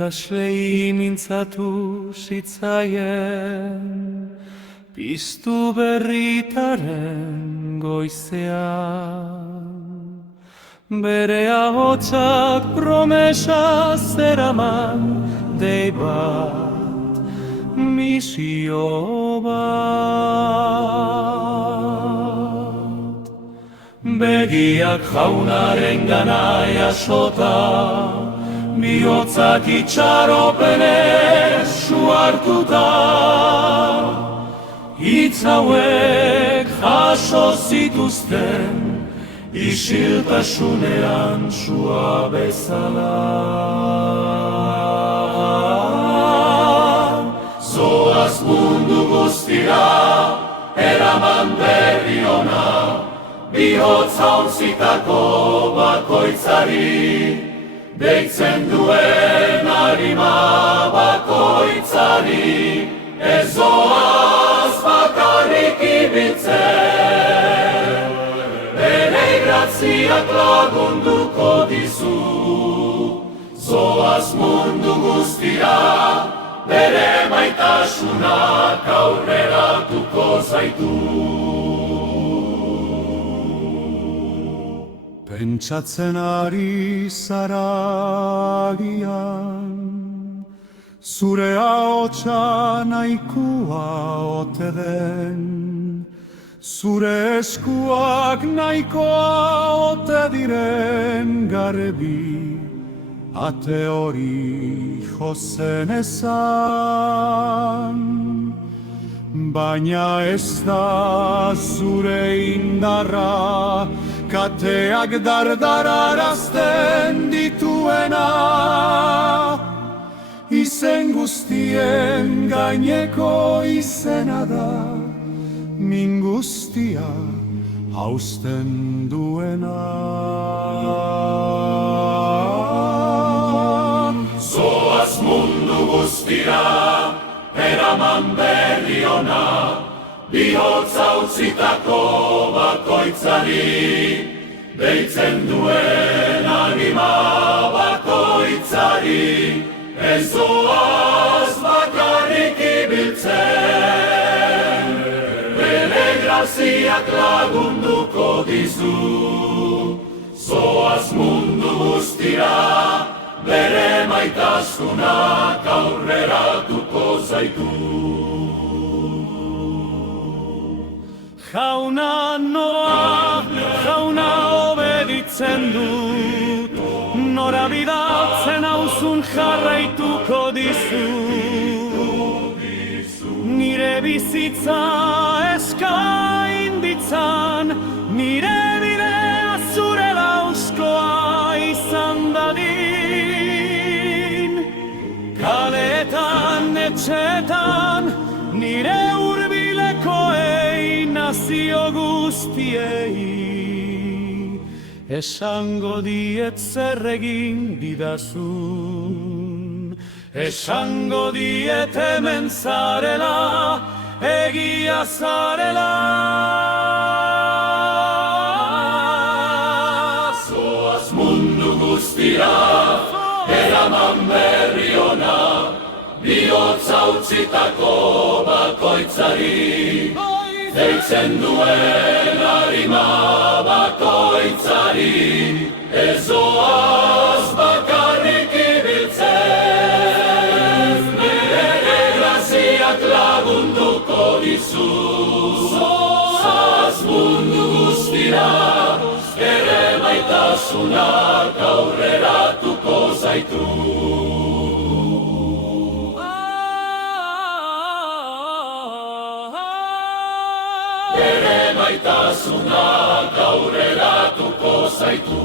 Ikaslei mintzatu zitzaien, piztu berritaren goizean. Bere ahotsak promesa zeraman, dei bat, misio bat. Begiak jaunaren gana jasota, bihotzak itxaropenez suhartuta, hitz hauek jaso zituzten, isiltasunean sua bezala. Zoaz mundu guztira, eraman berri ona, bihotza ontzitako bakoitzari, deitzen duen arima bakoitzari, ez zoaz bakarrik ibiltzen. Bere graziak lagunduko dizu, zoaz mundu guztira, bere maitasunak aurreratuko zaitu. Pentsatzen ari zara agian, zure ahotsa nahikoa ote den, zure eskuak nahikoa ote diren garbi, ate hori jozen ezan. Baina ez da zure indarra, kateak dardararazten dituena, izen guztien gaineko izena da, min guztia hausten duena. Zoaz mundu guztira, eraman berri ona, bihotza utzitako bakoitzari, deitzen duen anima bakoitzari, ez zoaz bakarrik ibiltzen. Bere graziak lagunduko dizu, zoaz mundu guztira, bere maitasunak aurreratuko zaitu. Jauna noa, jauna obeditzen dut, nora bidatzen hauzun jarraituko dizu. Nire bizitza eskain ditzan, nire bidea zure lauzkoa izan dadin. Kaleetan, etxetan, nire hurbilekoei, nazio guztiei, esango diet zer egin didazun. Esango diet hemen zarela, egia zarela. Zoaz mundu guztira, eraman berri ona, bihotza utzitako bakoitzari, deitzen duen arima bakoitzari, ez zoaz bakarrik ibiltzen. Bere graziak lagunduko dizu, zoaz mundu guztira, bere maitasunak aurreratuko zaitu. Bere maitasunak aurreratuko zaitu.